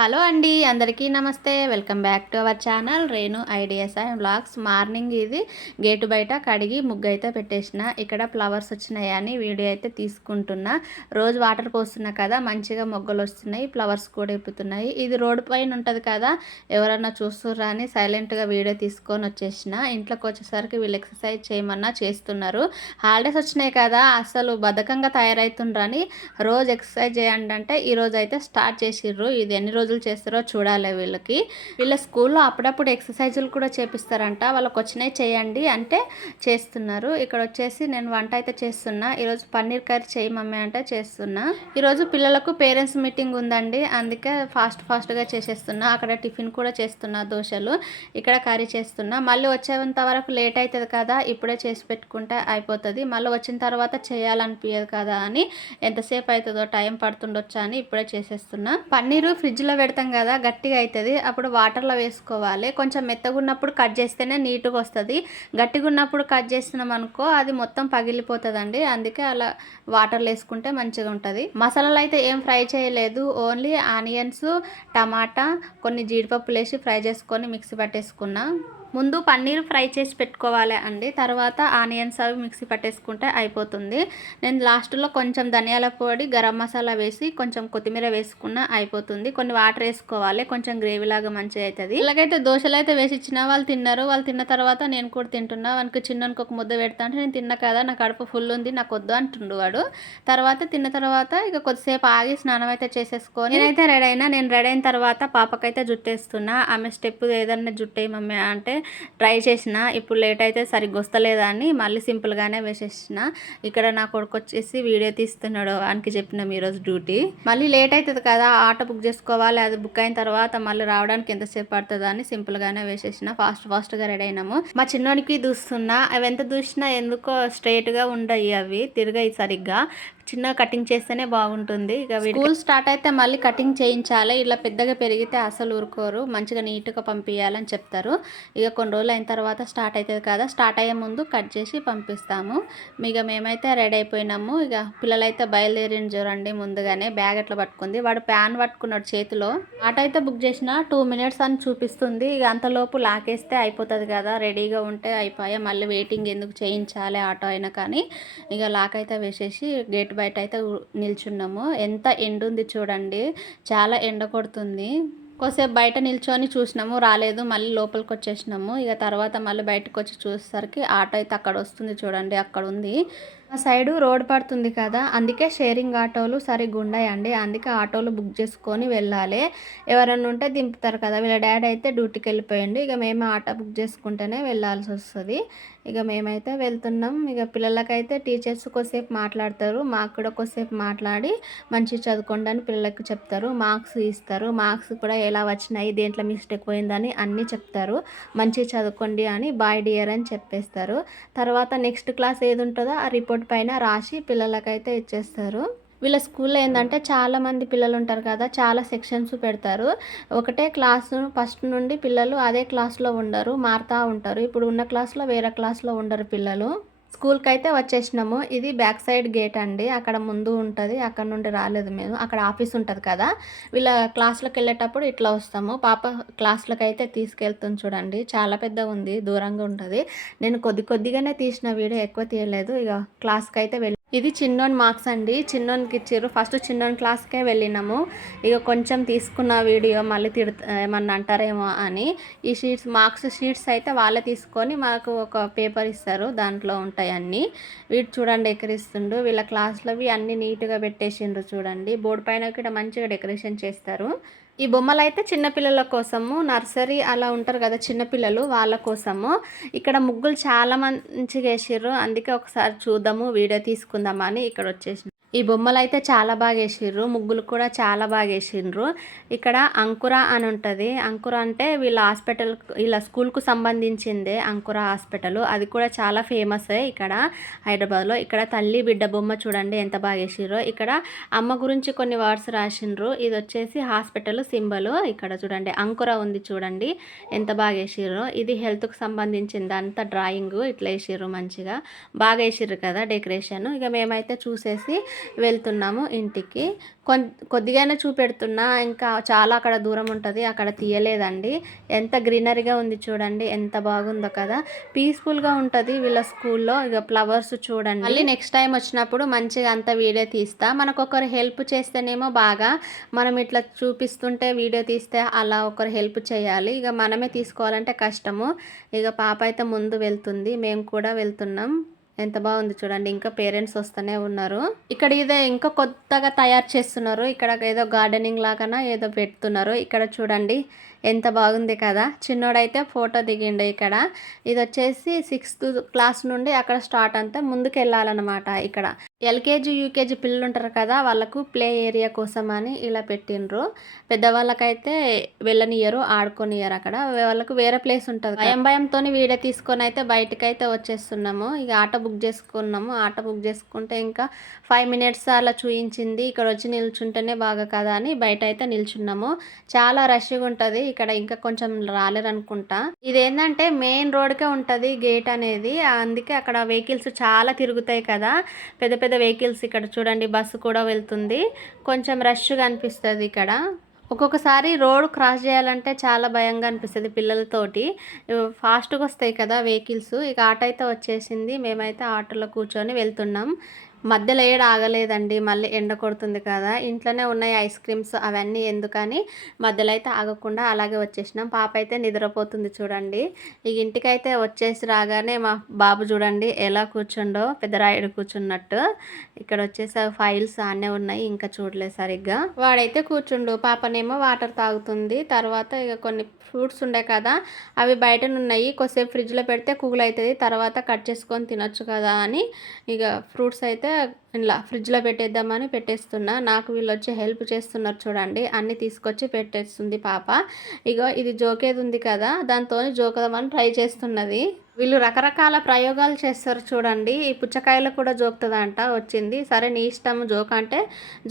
Hello అండి, అందరికీ నమస్తే. Welcome back to our channel Renu ideas and vlogs. Morning ఇది గేటు బయట కడిగి ముగ్గు అయితే పెట్టేసిన. ఇక్కడ ఫ్లవర్స్ వచ్చినాయని వీడియో అయితే తీసుకుంటున్నా. రోజు వాటర్ పోస్తున్నా కదా, మంచిగా మొగ్గలు వస్తున్నాయి, ఫ్లవర్స్ కూడా ఇప్పుతున్నాయి. ఇది రోడ్డు పైన ఉంటుంది కదా, ఎవరన్నా చూస్తుర్రా అని సైలెంట్గా వీడియో తీసుకొని వచ్చేసిన. ఇంట్లోకి వచ్చేసరికి వీళ్ళు ఎక్సర్సైజ్ చేయమన్నా చేస్తున్నారు. హాలిడేస్ వచ్చినాయి కదా, అసలు బద్ధకంగా తయారవుతుండ్రని రోజు ఎక్సర్సైజ్ చేయండి అంటే ఈరోజు అయితే స్టార్ట్ చేసిర్రు. ఇది ఎన్ని రోజులు చేస్తారో చూడాలి. వీళ్ళ స్కూల్లో అప్పుడప్పుడు ఎక్సర్సైజులు కూడా చేపిస్తారంట. వాళ్ళకి వచ్చినాయి చేయండి అంటే చేస్తున్నారు. ఇక్కడ వచ్చేసి నేను వంట అయితే చేస్తున్నా. ఈరోజు పన్నీర్ కర్రీ చేయి మమ్మీ అంటే చేస్తున్నా. ఈరోజు పిల్లలకు పేరెంట్స్ మీటింగ్ ఉందండి, అందుకే ఫాస్ట్గా చేసేస్తున్నా. అక్కడ టిఫిన్ కూడా చేస్తున్నా, దోశలు. ఇక్కడ కర్రీ చేస్తున్నా. మళ్ళీ వచ్చేంత వరకు లేట్ అవుతుంది కదా, ఇప్పుడే చేసి పెట్టుకుంటే అయిపోతుంది. మళ్ళీ వచ్చిన తర్వాత చేయాలనిపించదు కదా అని, ఎంతసేపు అవుతుందో టైం పడుతుండొచ్చా అని ఇప్పుడే చేసేస్తున్నా. పన్నీరు ఫ్రిడ్జ్లో పెడతాం కదా, గట్టిగా అవుతుంది. అప్పుడు వాటర్లో వేసుకోవాలి. కొంచెం మెత్తగా ఉన్నప్పుడు కట్ చేస్తేనే నీట్గా వస్తుంది. గట్టిగా ఉన్నప్పుడు కట్ చేస్తున్నాం అనుకో, అది మొత్తం పగిలిపోతుందండి. అందుకే అలా వాటర్లో వేసుకుంటే మంచిగా ఉంటుంది. మసాలాలు అయితే ఏం ఫ్రై చేయలేదు, ఓన్లీ ఆనియన్స్, టమాటా, కొన్ని జీడిపప్పులు వేసి ఫ్రై చేసుకొని మిక్సీ పట్టేసుకున్నా. ముందు పన్నీర్ ఫ్రై చేసి పెట్టుకోవాలి అండి, తర్వాత ఆనియన్స్ అవి మిక్సీ పట్టేసుకుంటే అయిపోతుంది. నేను లాస్ట్లో కొంచెం ధనియాల పొడి, గరం మసాలా వేసి కొంచెం కొత్తిమీర వేసుకున్న అయిపోతుంది. కొన్ని వాటర్ వేసుకోవాలి, కొంచెం గ్రేవీ లాగా మంచిగా అవుతుంది. ఇలాగైతే దోశలు అయితే వేసి ఇచ్చిన, వాళ్ళు తిన్నారు. వాళ్ళు తిన్న తర్వాత నేను కూడా తింటున్నా. వానికి చిన్నకి ఒక ముద్ద పెడతా అంటే నేను తిన్నా కదా, నా కడుపు ఫుల్ ఉంది, నాకు వద్దు అంటుండు వాడు. తర్వాత తిన్న తర్వాత ఇక కొద్దిసేపు ఆగి స్నానం అయితే చేసేసుకొని నేనైతే రెడీ అయినా. నేను రెడీ అయిన తర్వాత పాపకైతే జుట్టేస్తున్నా. ఆమె స్టెప్ ఏదన్నా జుట్టే మమ్మీ అంటే ట్రై చేసిన. ఇప్పుడు లేట్ అయితే సరిగ్గా వస్తలేదా అని మళ్ళీ సింపుల్గానే వేసేసిన. ఇక్కడ నా కొడుకు వచ్చేసి వీడియో తీస్తున్నాడు, వానికి చెప్పినాం ఈరోజు డ్యూటీ. మళ్ళీ లేట్ అవుతుంది కదా, ఆటో బుక్ చేసుకోవాలి. అది బుక్ అయిన తర్వాత మళ్ళీ రావడానికి ఎంతసేపు పడుతుంది అని సింపుల్గానే వేసేసిన. ఫాస్ట్గా రెడీ అయినాము. మా చిన్నోనికి దూస్తున్నా. అవి ఎంత దూసినా ఎందుకో స్ట్రైట్గా ఉండయి, అవి తిరగాయి సరిగ్గా. చిన్న కటింగ్ చేస్తేనే బాగుంటుంది. ఇక స్కూల్ స్టార్ట్ అయితే మళ్ళీ కటింగ్ చేయించాలి. ఇలా పెద్దగా పెరిగితే అసలు ఊరుకోరు, మంచిగా నీట్గా పంపించాలని చెప్తారు. ఇక కొన్ని రోజులు అయిన తర్వాత స్టార్ట్ అవుతుంది కదా, స్టార్ట్ అయ్యే ముందు కట్ చేసి పంపిస్తాము. ఇక మేమైతే రెడీ అయిపోయినాము. ఇక పిల్లలైతే బయలుదేరిన చూడండి, ముందుగానే బ్యాగ్ అట్లా పట్టుకుంది. వాడు ప్యాన్ పట్టుకున్నాడు చేతిలో. ఆటో అయితే బుక్ చేసిన 2 minutes అని చూపిస్తుంది. ఇక అంతలోపు లాకేస్తే అయిపోతుంది కదా, రెడీగా ఉంటే అయిపోయా. మళ్ళీ వెయిటింగ్ ఎందుకు చేయించాలి ఆటో అయినా కానీ. ఇక లాక్ అయితే వేసేసి గేట్ బయట అయితే నిల్చున్నాము. ఎంత ఎండ ఉంది చూడండి, చాలా ఎండ కొడుతుంది. కొద్దిసేపు బయట నిల్చొని చూసినాము, రాలేదు. మళ్ళీ లోపలికి వచ్చేసినాము. ఇక తర్వాత మళ్ళీ బయటకు వచ్చి చూసేసరికి ఆటో అయితే అక్కడ వస్తుంది చూడండి, అక్కడ ఉంది. ఆ సైడు రోడ్ పడుతుంది కదా, అందుకే షేరింగ్ ఆటోలు సరిగ్గా ఉండయండి. అందుకే ఆటోలు బుక్ చేసుకొని వెళ్ళాలి. ఎవరైనా ఉంటే దింపుతారు కదా. వీళ్ళ డాడీ అయితే డ్యూటీకి వెళ్ళిపోయిండు. ఇక మేము ఆటో బుక్ చేసుకుంటేనే వెళ్ళాల్సి వస్తుంది. ఇక మేమైతే వెళ్తున్నాం. ఇక పిల్లలకైతే టీచర్స్ కొద్దిసేపు మాట్లాడతారు, మాకు కూడా కొద్దిసేపు మాట్లాడి మంచిగా చదువుకోండి అని పిల్లలకి చెప్తారు. మార్క్స్ ఇస్తారు. మార్క్స్ కూడా ఎలా వచ్చినాయి, దేంట్లో మిస్టేక్ పోయిందని అన్నీ చెప్తారు. మంచిగా చదువుకోండి అని బాయ్ డియర్ అని చెప్పేస్తారు. తర్వాత నెక్స్ట్ క్లాస్ ఏది ఉంటుందో ఆ రిపోర్ట్ పైన రాసి పిల్లలకైతే ఇచ్చేస్తారు. వీళ్ళ స్కూల్లో ఏంటంటే చాలామంది పిల్లలు ఉంటారు కదా, చాలా సెక్షన్స్ పెడతారు. ఒకటే క్లాసు ఫస్ట్ నుండి పిల్లలు అదే క్లాస్లో ఉండరు, మారుతూ ఉంటారు. ఇప్పుడు ఉన్న క్లాస్లో వేరే క్లాస్లో ఉండరు పిల్లలు. స్కూల్కి అయితే వచ్చేసినాము. ఇది బ్యాక్ సైడ్ గేట్ అండి, అక్కడ ముందు ఉంటుంది. అక్కడ నుండి రాలేదు మేము, అక్కడ ఆఫీస్ ఉంటుంది కదా. వీళ్ళ క్లాస్లోకి వెళ్ళేటప్పుడు ఇట్లా వస్తాము. పాప క్లాస్లోకి అయితే తీసుకెళ్తుంది చూడండి, చాలా పెద్దగా ఉంది, దూరంగా ఉంటుంది. నేను కొద్దిగానే తీసిన వీడియో, ఎక్కువ తీయలేదు. ఇక క్లాస్కి అయితే ఇది చిన్నోని మార్క్స్ అండి, చిన్నోనికి ఇచ్చారు. ఫస్ట్ చిన్నోని క్లాస్కే వెళ్ళినాము. ఇక కొంచెం తీసుకున్న వీడియో మళ్ళీ ఏమన్నా అంటారేమో అని ఈ మార్క్స్ షీట్స్ అయితే వాళ్ళే తీసుకొని మాకు ఒక పేపర్ ఇస్తారు, దాంట్లో ఉంటాయి అన్నీ. వీడు చూడండి ఎకరిస్తుండు. వీళ్ళ క్లాస్లోవి అన్నీ నీట్గా పెట్టేసిండ్రు చూడండి. బోర్డు పైన కూడా మంచిగా డెకరేషన్ చేస్తారు. ఈ బొమ్మలు అయితే చిన్నపిల్లల కోసము, నర్సరీ అలా ఉంటారు కదా చిన్నపిల్లలు, వాళ్ళ కోసము. ఇక్కడ ముగ్గులు చాలా మంచిగా వేసిర్రు, అందుకే ఒకసారి చూద్దాము, వీడియో తీసుకుందామని ఇక్కడ వచ్చేసి. ఈ బొమ్మలు అయితే చాలా బాగా వేసిర్రు, ముగ్గులు కూడా చాలా బాగా వేసిండ్రు. ఇక్కడ అంకుర అని ఉంటుంది. అంకుర అంటే వీళ్ళ హాస్పిటల్, వీళ్ళ స్కూల్కు సంబంధించిందే అంకుర హాస్పిటల్. అది కూడా చాలా ఫేమస్ ఇక్కడ హైదరాబాద్లో. ఇక్కడ తల్లి బిడ్డ బొమ్మ చూడండి ఎంత బాగా వేసిర్రో. ఇక్కడ అమ్మ గురించి కొన్ని వర్డ్స్ రాసిండ్రు. ఇది వచ్చేసి హాస్పిటల్ సింబల్. ఇక్కడ చూడండి అంకుర ఉంది చూడండి ఎంత బాగా వేసిర్రో. ఇది హెల్త్కు సంబంధించింది అంతా డ్రాయింగ్ ఇట్లా వేసిర్రు, మంచిగా బాగా వేసిర్రు కదా డెకరేషన్. ఇక మేమైతే చూసేసి వెళ్తున్నాము ఇంటికి. కొద్దిగానే చూపెడుతున్నా, ఇంకా చాలా అక్కడ దూరం ఉంటుంది, అక్కడ తీయలేదండి. ఎంత గ్రీనరీగా ఉంది చూడండి, ఎంత బాగుందో కదా. పీస్ఫుల్గా ఉంటుంది వీళ్ళ స్కూల్లో. ఇక ఫ్లవర్స్ చూడండి. మళ్ళీ నెక్స్ట్ టైం వచ్చినప్పుడు మంచిగా అంత వీడియో తీస్తా. మనకు ఒకరు హెల్ప్ చేస్తేనేమో బాగా, మనం ఇట్లా చూపిస్తుంటే వీడియో తీస్తే అలా ఒకరు హెల్ప్ చేయాలి. ఇక మనమే తీసుకోవాలంటే కష్టము. ఇక పాప అయితే ముందు వెళ్తుంది, మేము కూడా వెళ్తున్నాం. ఎంత బాగుంది చూడండి. ఇంకా పేరెంట్స్ వస్తూనే ఉన్నారు. ఇక్కడ ఇదే ఇంకా కొత్తగా తయారు చేస్తున్నారు. ఇక్కడ ఏదో గార్డెనింగ్ లాగానా ఏదో పెడుతున్నారు. ఇక్కడ చూడండి ఎంత బాగుంది కదా. చిన్నోడైతే ఫోటో దిగిండు ఇక్కడ. ఇది వచ్చేసి 6th క్లాస్ నుండి అక్కడ స్టార్ట్ అంతా ముందుకు వెళ్ళాలన్నమాట. ఇక్కడ ఎల్కేజీ యూకేజీ పిల్లలు ఉంటారు కదా, వాళ్ళకు ప్లే ఏరియా కోసం అని ఇలా పెట్టిండ్రు. పెద్దవాళ్ళకైతే వెళ్ళనియరు, ఆడుకోనియరు. అక్కడ వాళ్ళకు వేరే ప్లేస్ ఉంటుంది. భయంతో వీడియో తీసుకొని అయితే బయటకైతే వచ్చేస్తున్నాము. ఇక ఆటో బుక్ చేసుకున్నాము. ఆటో బుక్ చేసుకుంటే ఇంకా 5 minutes అలా చూయించింది. ఇక్కడ వచ్చి నిల్చుంటేనే బాగా కదా అని బయట అయితే నిల్చున్నాము. చాలా రష్గా ఉంటుంది ఇక్కడ. ఇంకా కొంచెం రాలేరనుకుంటా. ఇదేంటంటే మెయిన్ రోడ్కే ఉంటుంది గేట్ అనేది, అందుకే అక్కడ వెహికల్స్ చాలా తిరుగుతాయి కదా, పెద్ద పెద్ద వెహికల్స్. ఇక్కడ చూడండి బస్సు కూడా వెళ్తుంది. కొంచెం రష్గా అనిపిస్తుంది ఇక్కడ. ఒక్కొక్కసారి రోడ్ క్రాస్ చేయాలంటే చాలా భయంగా అనిపిస్తుంది పిల్లలతోటి. ఫాస్ట్గా వస్తాయి కదా వెహికల్స్. ఇక ఆటో అయితే వచ్చేసింది. మేమైతే ఆటోలో కూర్చొని వెళ్తున్నాం. మధ్యలో ఏడ ఆగలేదండి, మళ్ళీ ఎండ కొడుతుంది కదా. ఇంట్లోనే ఉన్నాయి ఐస్ క్రీమ్స్, అవన్నీ ఎందుకని మధ్యలో అయితే ఆగకుండా అలాగే వచ్చేసినాం. పాప అయితే నిద్రపోతుంది చూడండి. ఈ ఇంటికైతే వచ్చేసి రాగానే మా బాబు చూడండి ఎలా కూర్చుండో, పెద్ద రాయుడు కూర్చున్నట్టు. ఇక్కడ వచ్చేసి ఫైల్స్ అన్నీ ఉన్నాయి, ఇంకా చూడలేదు సరిగ్గా. వాడైతే కూర్చుండు, పాపనేమో వాటర్ తాగుతుంది. తర్వాత ఇక కొన్ని ఫ్రూట్స్ ఉండే కదా, అవి బయటనున్నాయి, కొద్దిసేపు ఫ్రిడ్జ్లో పెడితే కూల్ అవుతుంది, తర్వాత కట్ చేసుకొని తినొచ్చు కదా అని ఇక ఫ్రూట్స్ అయితే ఇలా ఫ్రిడ్జ్లో పెట్టేద్దామని పెట్టేస్తున్నా. నాకు వీళ్ళు వచ్చి హెల్ప్ చేస్తున్నారు చూడండి, అన్నీ తీసుకొచ్చి పెట్టేస్తుంది పాప. ఇగో ఇది జోకేది ఉంది కదా, దాంతో జోకదామని ట్రై చేస్తున్నది. వీళ్ళు రకరకాల ప్రయోగాలు చేస్తారు చూడండి. ఈ పుచ్చకాయలు కూడా జోకుతుందంట. వచ్చింది, సరే నీ ఇష్టం జోక్ అంటే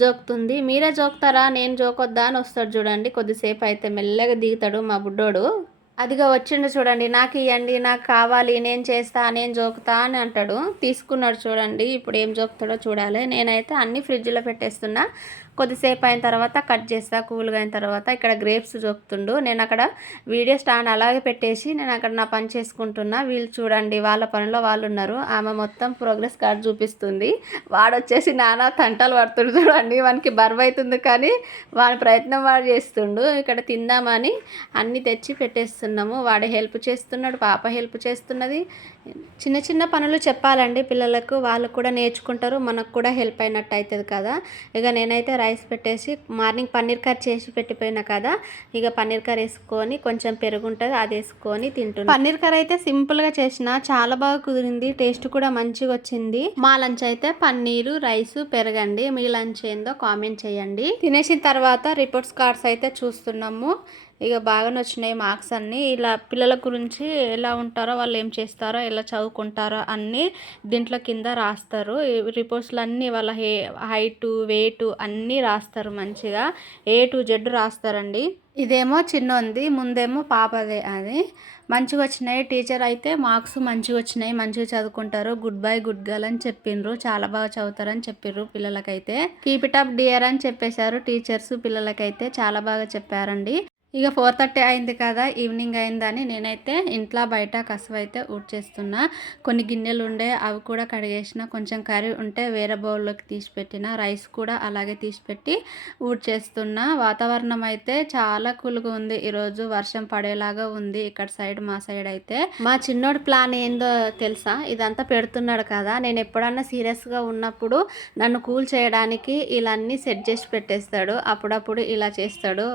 జోకుతుంది. మీరే జోకుతారా, నేను జోకొద్దా అని వస్తాడు చూడండి. కొద్దిసేపు అయితే మెల్లగా దిగుతాడు మా బుడ్డోడు. అదిగా వచ్చిండు చూడండి, నాకు ఇవ్వండి, నాకు కావాలి, నేను చేస్తా, నేను జోకుతా అని అంటాడు. తీసుకున్నాడు చూడండి. ఇప్పుడు ఏం జోకుతాడో చూడాలి. నేనైతే అన్నీ ఫ్రిడ్జ్లో పెట్టేస్తున్నా. కొద్దిసేపు అయిన తర్వాత కట్ చేస్తా, కూల్గా అయిన తర్వాత. ఇక్కడ గ్రేప్స్ జోకుతుండు. నేను అక్కడ వీడియో స్టాండ్ అలాగే పెట్టేసి నేను అక్కడ నా పని చేసుకుంటున్నా. వీళ్ళు చూడండి వాళ్ళ పనిలో వాళ్ళు ఉన్నారు. ఆమె మొత్తం ప్రోగ్రెస్ కార్డ్ చూపిస్తుంది. వాడు వచ్చేసి నానా తంటలు పడుతుండు చూడండి. వానికి బరువు అవుతుంది కానీ వాడి ప్రయత్నం వాడు చేస్తుండు. ఇక్కడ తిందామని అన్నీ తెచ్చి పెట్టేస్తున్నాము. వాడు హెల్ప్ చేస్తున్నాడు, పాప హెల్ప్ చేస్తున్నది. చిన్న చిన్న పనులు చెప్పాలండి పిల్లలకు, వాళ్ళు కూడా నేర్చుకుంటారు, మనకు కూడా హెల్ప్ అయినట్టు అవుతుంది కదా. ఇక నేనైతే రైస్ పెట్టేసి మార్నింగ్ పన్నీర్ కర్రీ చేసి పెట్టిపోయినా కదా, ఇక పన్నీర్ కర్రీ వేసుకొని కొంచెం పెరుగు ఉంటుంది అది వేసుకొని తింటున్నాను. పన్నీర్ కర్రీ అయితే సింపుల్గా చేసిన, చాలా బాగా కుదిరింది, టేస్ట్ కూడా మంచిగా వచ్చింది. మా లంచ్ అయితే పన్నీరు, రైస్, పెరగండి. మీ లంచ్ ఏందో కామెంట్ చేయండి. తినేసిన తర్వాత రిపోర్ట్స్ కార్డ్స్ అయితే చూస్తున్నాము. ఇక బాగానే వచ్చినాయి మార్క్స్ అన్నీ. ఇలా పిల్లల గురించి ఎలా ఉంటారో, వాళ్ళు ఏం చేస్తారో, ఎలా చదువుకుంటారో అన్నీ దీంట్లో కింద రాస్తారు. రిపోర్ట్స్లు అన్నీ వాళ్ళ హైటు, వెయిట్ అన్నీ రాస్తారు. మంచిగా A to Z రాస్తారండి. ఇదేమో చిన్న ఉంది, ముందేమో పాపదే. అది మంచిగా వచ్చినాయి. టీచర్ అయితే మార్క్స్ మంచిగా వచ్చినాయి, మంచిగా చదువుకుంటారు, గుడ్ బై గుడ్ గర్ల్ అని చెప్పిండ్రు, చాలా బాగా చదువుతారని చెప్పిర్రు. పిల్లలకైతే కీప్ ఇట్ అప్ డియర్ అని చెప్పేశారు టీచర్స్. పిల్లలకైతే చాలా బాగా చెప్పారండి. ఇక 4:30 అయింది కదా, ఈవినింగ్ అయిందని నేనైతే ఇంట్లో బయట కసువైతే ఊడ్చేస్తున్నా. కొన్ని గిన్నెలు ఉండే అవి కూడా కడిగేసిన, కొంచెం కర్రీ ఉంటే వేరే బౌల్లోకి తీసిపెట్టిన, రైస్ కూడా అలాగే తీసిపెట్టి ఊడ్చేస్తున్నా. వాతావరణం అయితే చాలా కూల్గా ఉంది. ఈరోజు వర్షం పడేలాగా ఉంది ఇక్కడ సైడ్, మా సైడ్ అయితే. మా చిన్నోడు ప్లాన్ ఏందో తెలుసా, ఇదంతా పెడుతున్నాడు కదా, నేను ఎప్పుడన్నా సీరియస్గా ఉన్నప్పుడు నన్ను కూల్ చేయడానికి ఇలా అన్నీ సెట్ చేసి పెట్టేస్తాడు. అప్పుడప్పుడు ఇలా చేస్తాడు.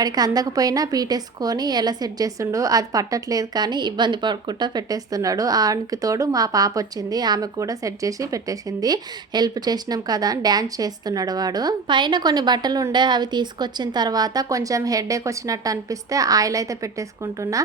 వాడికి అందక పోయినా పీటేసుకొని ఎలా సెట్ చేస్తుండో, అది పట్టట్లేదు కానీ ఇబ్బంది పడుకుంటా పెట్టేస్తున్నాడు. ఆనికి తోడు మా పాప వచ్చింది, ఆమె కూడా సెట్ చేసి పెట్టేసింది. హెల్ప్ చేసినాం కదా అని డ్యాన్స్ చేస్తున్నాడు వాడు. పైన కొన్ని బట్టలు ఉండే అవి తీసుకొచ్చిన తర్వాత కొంచెం హెడేక్ వచ్చినట్టు అనిపిస్తే ఆయిల్ అయితే పెట్టేసుకుంటున్నా.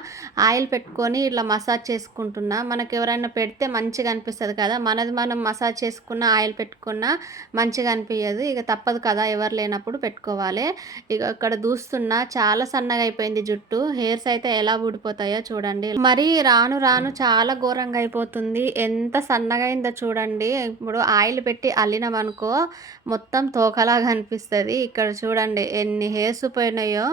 ఆయిల్ పెట్టుకొని ఇట్లా మసాజ్ చేసుకుంటున్నా. మనకు ఎవరైనా పెడితే మంచిగా అనిపిస్తుంది కదా, మనది మనం మసాజ్ చేసుకున్న ఆయిల్ పెట్టుకున్నా మంచిగా అనిపించదు. ఇక తప్పదు కదా, ఎవరు లేనప్పుడు పెట్టుకోవాలి. ఇక ఇక్కడ దూస్తున్నా, చాలా సన్నగా అయిపోయింది జుట్టు. హెయిర్స్ అయితే ఎలా ఊడిపోతాయో చూడండి. మరి రాను రాను చాలా ఘోరంగా అయిపోతుంది. ఎంత సన్నగా అయిందో చూడండి. ఇప్పుడు ఆయిల్ పెట్టి అల్లినామనుకో మొత్తం తోకలాగా అనిపిస్తది. ఇక్కడ చూడండి ఎన్ని హెయిర్స్ పోయినాయో.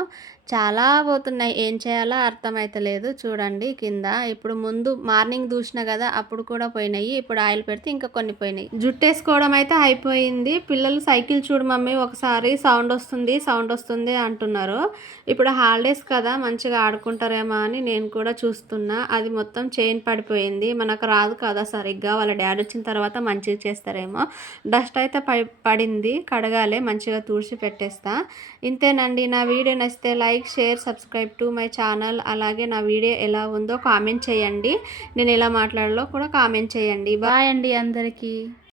చాలా పోతున్నాయి. ఏం చేయాలో అర్థమైతలేదు. చూడండి కింద. ఇప్పుడు ముందు మార్నింగ్ దూసినా కదా అప్పుడు కూడా పోయినాయి. ఇప్పుడు ఆయిల్ పెడితే ఇంకా కొన్ని పోయినాయి. జుట్టేసుకోవడం అయితే అయిపోయింది. పిల్లలు సైకిల్ చూడు మమ్మీ ఒకసారి సౌండ్ వస్తుంది అంటున్నారు. ఇప్పుడు హాలిడేస్ కదా మంచిగా ఆడుకుంటారేమో అని నేను కూడా చూస్తున్నా. అది మొత్తం చైన్ పడిపోయింది. మనకు రాదు కదా సరిగ్గా. వాళ్ళ డాడీ వచ్చిన తర్వాత మంచిగా చేస్తారేమో. డస్ట్ అయితే పడింది. కడగాలి మంచిగా తుడిచి పెట్టేస్తా. ఇంతేనండి. నా వీడియో నచ్చితే like, share, subscribe to my channel. అలాగే నా వీడియో ఎలా ఉందో కామెంట్ చేయండి. నేను ఎలా మాట్లాడాలో కూడా కామెంట్ చేయండి. బాయ్ అండి అందరికీ.